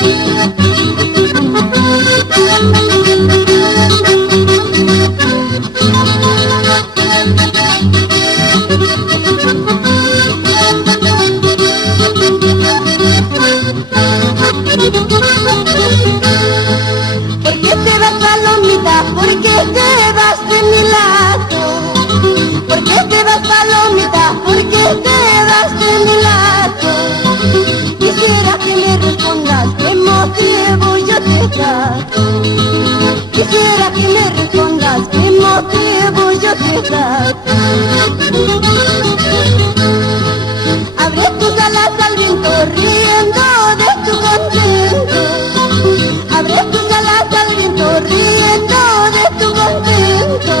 qué te vas, palomita? ¿Por qué te vas de mi lado? ¿Por qué te vas, palomita? ¿Por qué te vas de mi lado? Quisiera que me respondas qué motivo yo te he dado. Quisiera que me respondas qué motivo yo te he dado. Abre tus alas al viento riendo de tu contento. Abre tus alas al viento riendo de tu contento.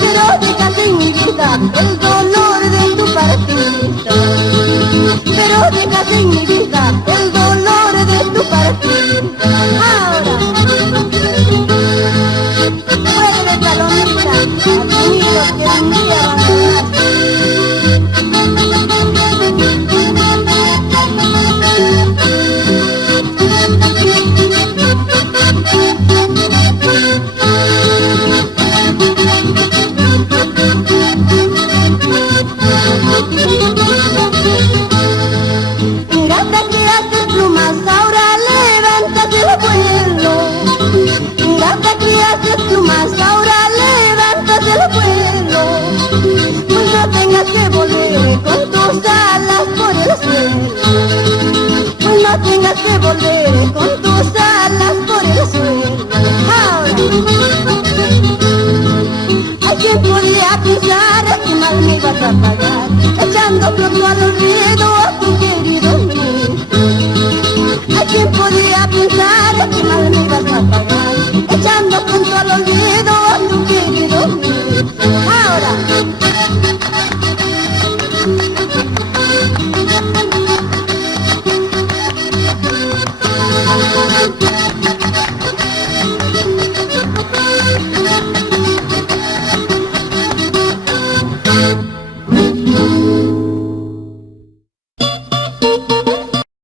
Pero dejas en mi vida el dolor de tu partida. Pero dejas en mi vida el dolor de tu partida. Ahora vuelve, palomita, a tu nido que un día abandonaste. Ingrata que haces plumas, ahora levántate el vuelo. Ingrata que haces plumas, ahora levántate el vuelo. Pues no tengas que volver con tus alas por el suelo. Pues no tengas que volver con tus alas por el suelo. Ahora, ¿a quién podría pensar que mal me ibas a pagar? Echando pronto al olvido a tu querido amigo. ¿A quién podría